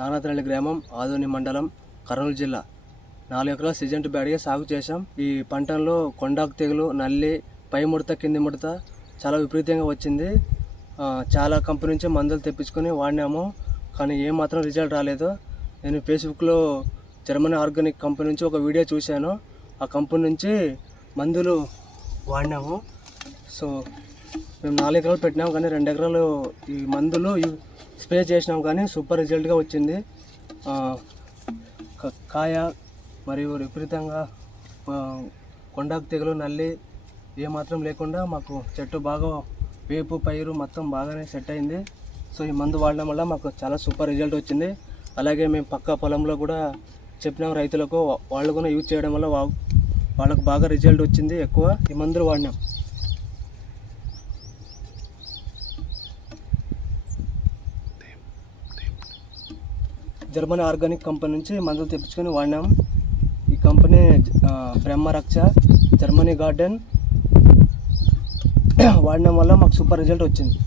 నానాతరళి గ్రామం, ఆదోని మండలం, కర్నూలు జిల్లా. 4 ఎకరాల సిజెంట్ బ్యాడిగా సాగు చేశాం. ఈ పంటల్లో కొండాకు తెగులు, నల్లి, పై ముడత, కింది ముడత చాలా విపరీతంగా వచ్చింది. చాలా కంపెనీ నుంచి మందులు తెప్పించుకొని వాడినాము, కానీ ఏమాత్రం రిజల్ట్ రాలేదు. నేను ఫేస్బుక్లో జర్మనీ ఆర్గానిక్ కంపెనీ నుంచి ఒక వీడియో చూశాను. ఆ కంపెనీ నుంచి మందులు వాడినాము. సో మేము 4 ఎకరాలు పెట్టినాము, కానీ 2 ఎకరాలు ఈ మందులు స్ప్రే చేసినాం, కానీ సూపర్ రిజల్ట్గా వచ్చింది. కాయ మరియు విపరీతంగా కొండాకు తెగులు, నల్లి ఏమాత్రం లేకుండా మాకు చెట్టు బాగా వేపు పైరు మొత్తం బాగానే సెట్ అయింది. సో ఈ మందు వాడడం వల్ల మాకు చాలా సూపర్ రిజల్ట్ వచ్చింది. అలాగే మేము పక్క పొలంలో కూడా చెప్పినాం రైతులకు, వాళ్ళు కూడా యూజ్ చేయడం వల్ల వాళ్ళకు బాగా రిజల్ట్ వచ్చింది. ఎక్కువ ఈ మందులు వాడినాం. జర్మనీ ఆర్గానిక్ కంపెనీ నుంచి మందులు తెప్పించుకొని వాడినాం. ఈ కంపెనీ బ్రహ్మరక్ష, జర్మనీ గార్డెన్ వాడడం వల్ల మాకు సూపర్ రిజల్ట్ వచ్చింది.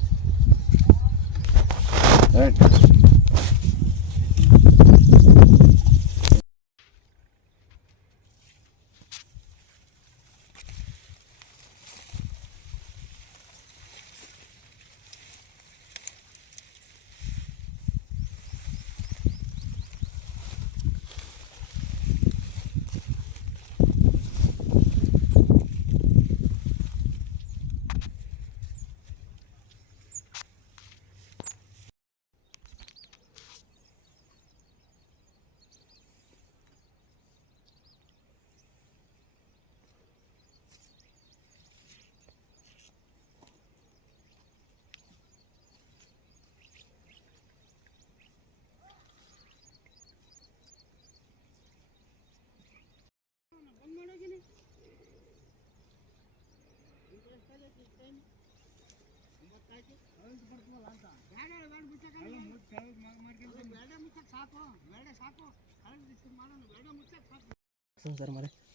సాకు